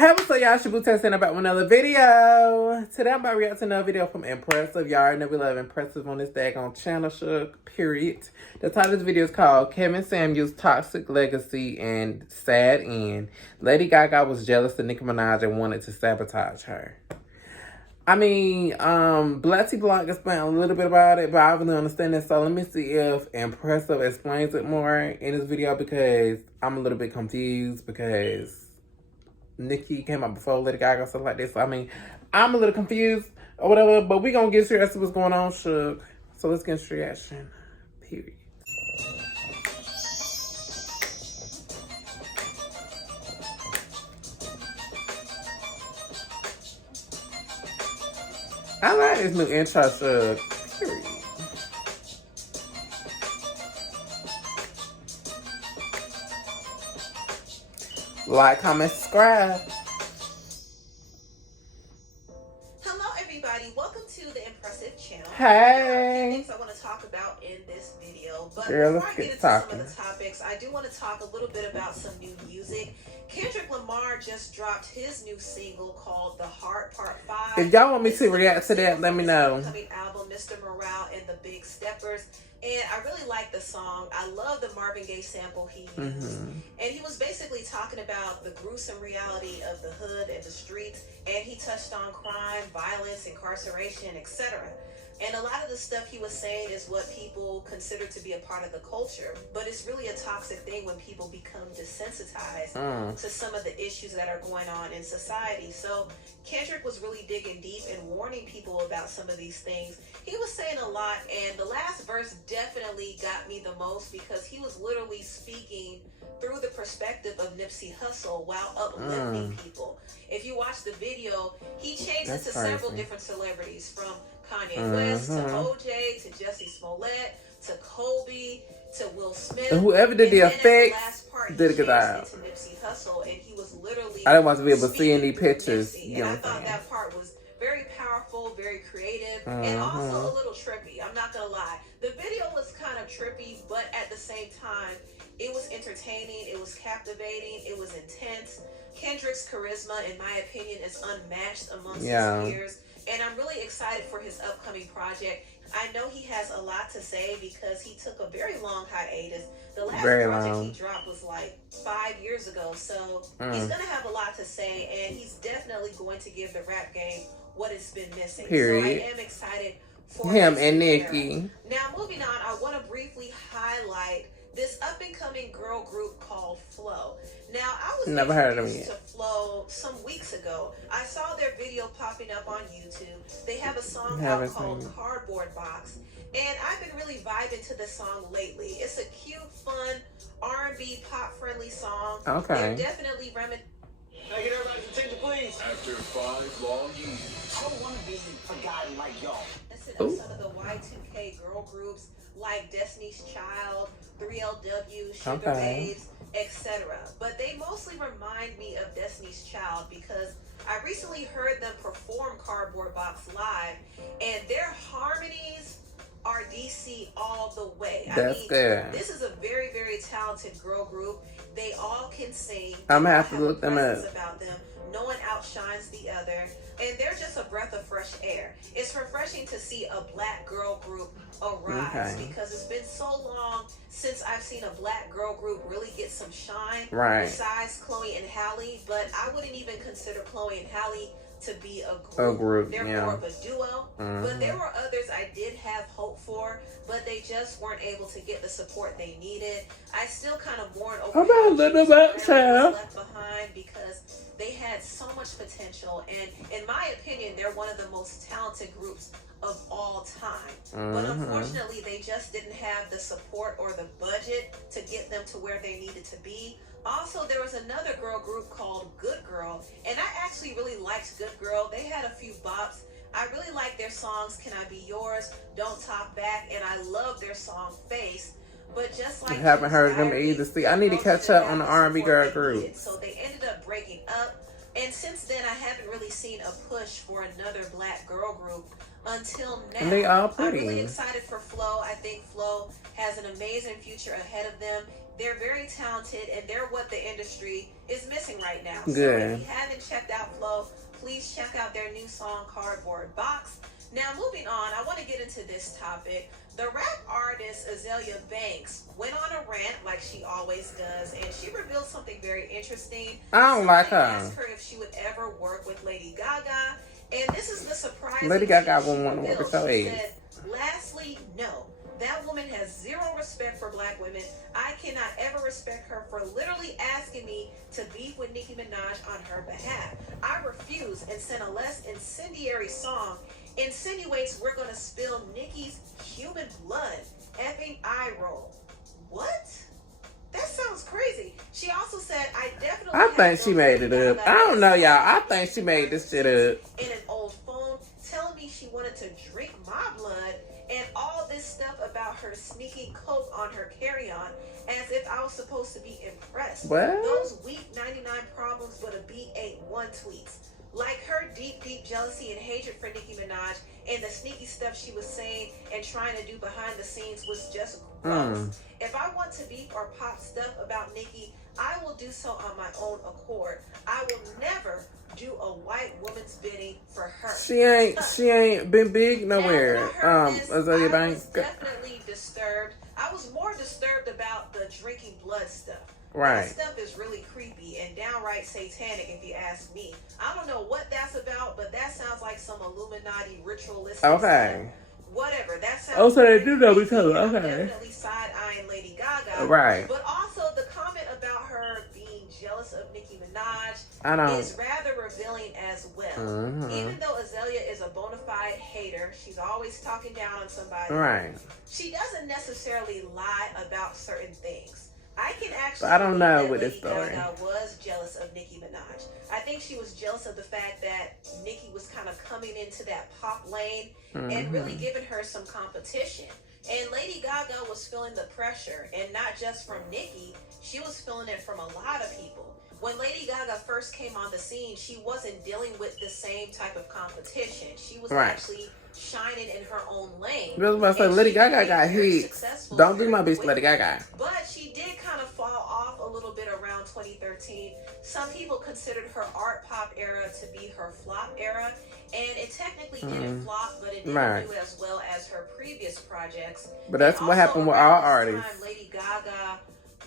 Hey, what's up, y'all? Sabotage about another video. Today I'm about to react to another video from Empressive. Y'all already know we love Empressive on this daggone channel, period. The title of this video is called Kevin Samuels' Toxic Legacy and Sad End. Lady Gaga was jealous of Nicki Minaj and wanted to sabotage her. I mean, Blatty Block explained a little bit about it, but I really understand it. So let me see if Empressive explains it more in this video because I'm a little bit confused because Nicki came out before Lady Gaga, stuff like this. So, I mean, I'm a little confused or whatever, but we gonna get straight to what's going on, Shook. So let's get straight action. Period. I like this new intro, Shook. Period. Like, comment, subscribe. Hello, everybody. Welcome to the Empressive channel. Hey. Things I want to talk about in this video, but Girl, before I let's get get into talking. some of the topics, I do want to talk a little bit about some new music. Kendrick Lamar just dropped his new single called "The Heart Part 5." If y'all want me to react to that, let me know. Upcoming album, Mr. Morale and the Big Steppers. And I really like the song. I love the Marvin Gaye sample he used. And he was basically talking about the gruesome reality of the hood and the streets. And he touched on crime, violence, incarceration, etc. And a lot of the stuff he was saying is what people consider to be a part of the culture. But it's really a toxic thing when people become desensitized to some of the issues that are going on in society. So Kendrick was really digging deep and warning people about some of these things. He was saying a lot, and the last verse definitely got me the most because he was literally speaking through the perspective of Nipsey Hussle while uplifting people. If you watch the video, he changed it to several different celebrities, from Kanye West to OJ to Jussie Smollett to Kobe to Will Smith. And whoever did the effects did a good job. Nipsey Hussle, and he was literally I didn't want to be able to see any pictures. Nipsey, and I thought that part was very powerful, very creative, and also a little trippy. I'm not gonna lie. The video was kind of trippy, but at the same time, it was entertaining, it was captivating, it was intense. Kendrick's charisma, in my opinion, is unmatched amongst his peers. And I'm really excited for his upcoming project. I know he has a lot to say because he took a very long hiatus. The last project he dropped was like 5 years ago. So he's going to have a lot to say, and he's definitely going to give the rap game what it's been missing. Period. So I am excited for him and Nicki. Now, moving on, I want to briefly highlight this up-and-coming girl group called Flow. Now, I was never heard of them yet. To Flow some weeks ago. I saw their video popping up on YouTube. They have a song out called Cardboard Box, and I've been really vibing to this song lately. It's a cute, fun, R&B, pop-friendly song. Okay. They're definitely reminiscent. Can I get everybody's attention, please? After 5 long years. I don't want to be forgotten like y'all. Of some of the Y2K girl groups like Destiny's Child, 3LW, Sugar Babes, etc. But they mostly remind me of Destiny's Child because I recently heard them perform Cardboard Box live, and their harmonies are DC all the way. That's good. This is a very, very talented girl group. They all can sing. I'm gonna have to look them up. About them. No one outshines the other, and they're just a breath of fresh air. It's refreshing to see a black girl group arise because it's been so long since I've seen a black girl group really get some shine. Besides Chloe and Halle, but I wouldn't even consider Chloe and Halle to be a group. They're more of a duo. But there were others I did have hope for, but they just weren't able to get the support they needed. I still kind of mourn over how left behind because they had so much potential, and in my opinion, they're one of the most talented groups of all time. But unfortunately, they just didn't have the support or the budget to get them to where they needed to be. Also, there was another girl group called Good Girl, and I actually really liked Good Girl. They had a few bops. I really like their songs, Can I Be Yours, Don't Talk Back, and I love their song Face. But just like I haven't heard them either. See, I need to catch up on the R&B girl group. So they ended up breaking up, and since then I haven't really seen a push for another black girl group until now. And they all pretty. I'm really excited for Flow. I think Flow has an amazing future ahead of them. They're very talented, and they're what the industry is missing right now. Good. So if you haven't checked out Flow, please check out their new song, Cardboard Box. Now, moving on, I want to get into this topic. The rap artist Azalea Banks went on a rant like she always does, and she revealed something very interesting. I don't like her. Asked her if she would ever work with Lady Gaga, and this is the surprise. Lady Gaga wouldn't want to work with her age. Lastly, no. That woman has zero respect for black women. I cannot ever respect her for literally asking me to beef with Nicki Minaj on her behalf. I refuse, and sent a less incendiary song insinuates we're gonna spill Nicki's human blood. Effing eye roll. What? That sounds crazy. She also said, I think she made it up. I don't know, y'all. I think she made this shit up. In an old phone, telling me she wanted to drink my blood, and all this stuff about her sneaking coke on her carry-on, as if I was supposed to be impressed. What? Those weak 99 problems but a B81 tweets. Like her deep, deep jealousy and hatred for Nicki Minaj, and the sneaky stuff she was saying and trying to do behind the scenes was just gross. If I want to beef or pop stuff about Nicki, I will do so on my own accord. I will never do a white woman's bidding for her. She ain't been big nowhere. Azalea Banks. I was definitely disturbed. I was more disturbed about the drinking blood stuff. Right. That stuff is really creepy and downright satanic, if you ask me. I don't know what that's about, but that sounds like some Illuminati ritualistic stuff. Whatever. That sounds. Oh, so they do know each other. Okay. Definitely side-eyeing Lady Gaga. Right. But also the comment about her being jealous of Nicki Minaj is rather revealing as well. Even though Azalea is a bona fide hater, she's always talking down on somebody. Right. She doesn't necessarily lie about certain things. I can actually. I don't know with this story. Gaga was jealous of Nicki Minaj. I think she was jealous of the fact that Nicki was kind of coming into that pop lane and really giving her some competition. And Lady Gaga was feeling the pressure, and not just from Nicki, she was feeling it from a lot of people. When Lady Gaga first came on the scene, she wasn't dealing with the same type of competition. She was actually shining in her own lane. I was about to say, Lady Gaga got hits. Don't do my bitch Lady Gaga. But she did kind of fall off a little bit around 2013. Some people considered her art pop era to be her flop era. And it technically didn't flop, but it didn't do as well as her previous projects. But that's what happened with all artists. Lady Gaga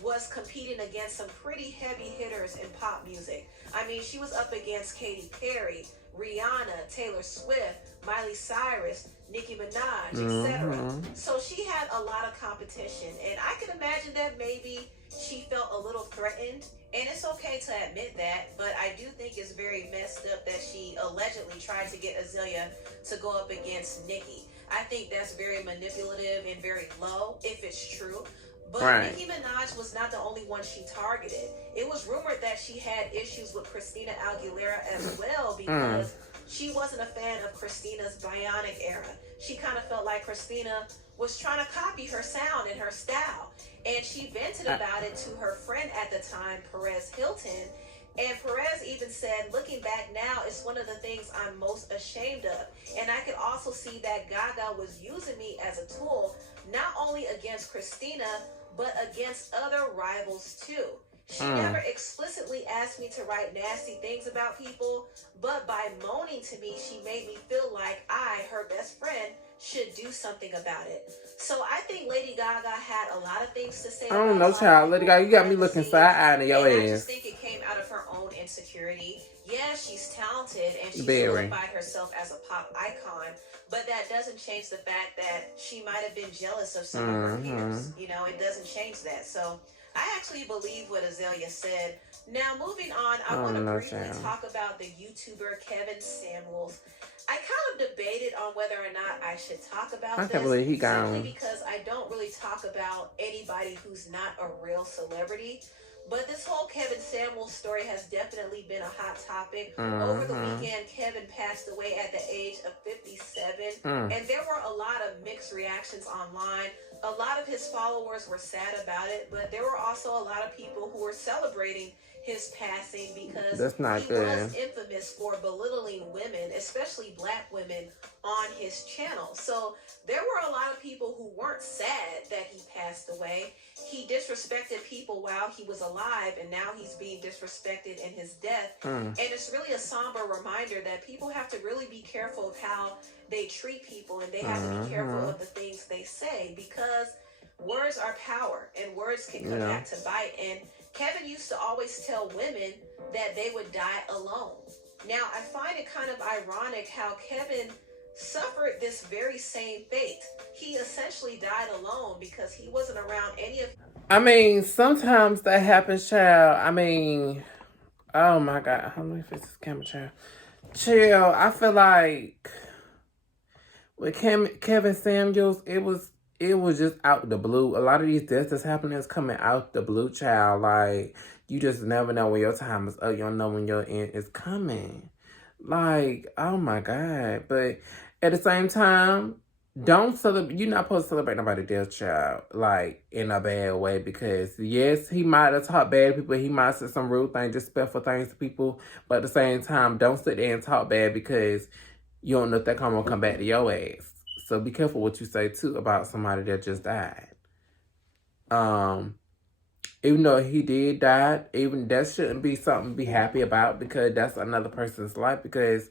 was competing against some pretty heavy hitters in pop music. I mean, she was up against Katy Perry, Rihanna, Taylor Swift, Miley Cyrus, Nicki Minaj, etc. So she had a lot of competition, and I can imagine that maybe she felt a little threatened, and it's okay to admit that, but I do think it's very messed up that she allegedly tried to get Azalea to go up against Nicki. I think that's very manipulative and very low, if it's true. But Nicki Minaj was not the only one she targeted. It was rumored that she had issues with Christina Aguilera as well, because she wasn't a fan of Christina's Bionic era. She kind of felt like Christina was trying to copy her sound and her style. And she vented about it to her friend at the time, Perez Hilton. And Perez even said, looking back now, it's one of the things I'm most ashamed of. And I could also see that Gaga was using me as a tool, not only against Christina, but against other rivals too. She never explicitly asked me to write nasty things about people, but by moaning to me, she made me feel like I, her best friend, should do something about it. So I think Lady Gaga had a lot of things to say. I don't know, child. Lady Gaga, you got me looking side-eyed in your ass. I just think it came out of her own insecurity. Yeah, she's talented and she solidified herself as a pop icon, but that doesn't change the fact that she might have been jealous of some of her peers. You know, it doesn't change that. So I actually believe what Azalea said. Now, moving on, I want to briefly talk about the YouTuber Kevin Samuels. I kind of debated on whether or not I should talk about this. Simply because I don't really talk about anybody who's not a real celebrity. But this whole Kevin Samuels story has definitely been a hot topic. Over the weekend, Kevin passed away at the age of 57. And there were a lot of mixed reactions online. A lot of his followers were sad about it, but there were also a lot of people who were celebrating his passing because he was infamous infamous for belittling women, especially black women, on his channel. So there were a lot of people who weren't sad that he passed away. He disrespected people while he was alive, and now he's being disrespected in his death. And it's really a somber reminder that people have to really be careful of how they treat people, and they have to be careful of the things they say, because words are power, and words can come back to bite. And Kevin used to always tell women that they would die alone. Now, I find it kind of ironic how Kevin suffered this very same fate. He essentially died alone because he wasn't around any of... I mean, sometimes that happens, child. I mean, oh my God. How many fix this camera, child? Chill. I feel like with Kevin Samuels, it was just out the blue. A lot of these deaths that's happening is coming out the blue, child. Like, you just never know when your time is up. You don't know when your end is coming. Like, oh my God. But at the same time, don't celebrate. You're not supposed to celebrate nobody's death, child, like, in a bad way. Because, yes, he might have talked bad to people. He might have said some rude things, disrespectful things to people. But at the same time, don't sit there and talk bad, because you don't know if that gonna come back to your ass. So be careful what you say, too, about somebody that just died. Even though he did die, even that shouldn't be something to be happy about, because that's another person's life, because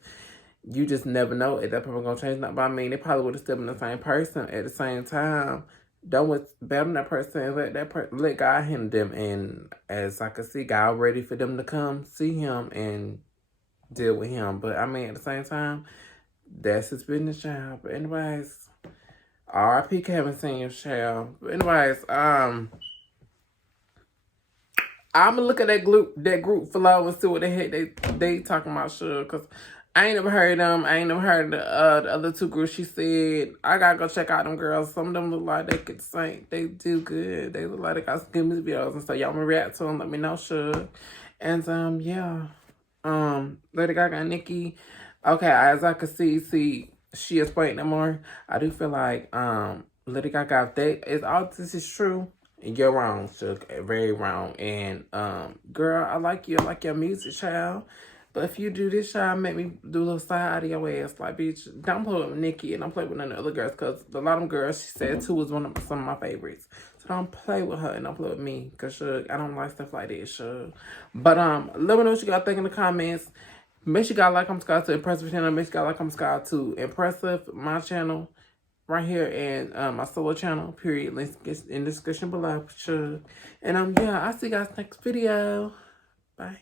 you just never know if that person gonna change nothing. But I mean, they probably would have still been the same person. At the same time, don't abandon that person and let God handle them. And as I can see, God ready for them to come see him and deal with him. But I mean, at the same time, that's his business, child. But anyways, R.I.P. Kevin Samuels, child. But anyways, I'm gonna look at that group for love and see what the heck they talking about, sure. Cause I ain't never heard them. I ain't never heard the other two groups. She said I gotta go check out them girls. Some of them look like they could sing. They do good. They look like they got some good music videos and stuff. Y'all wanna react to them? Let me know, sure. And yeah, Lady Gaga and Nicki. Okay, as I can see, she explained them more. I do feel like Lady Gaga, if all this is true, you're wrong, Shook. Very wrong. And girl, I like you. I like your music, child. But if you do this, child, make me do a little side out of your ass. Like, bitch, don't play with Nicki and don't play with none of the other girls. Because a lot of them girls, she said, too, was some of my favorites. So don't play with her and don't play with me. Because, Shook, I don't like stuff like this, Shook. But let me know what you got to think in the comments. Make sure you got like, comment, subscribe to Empressive channel. Make sure you got like, comment, subscribe to Empressive, my channel, right here, and my solo channel, period. Links in the description below, sure. And yeah, I'll see you guys next video. Bye.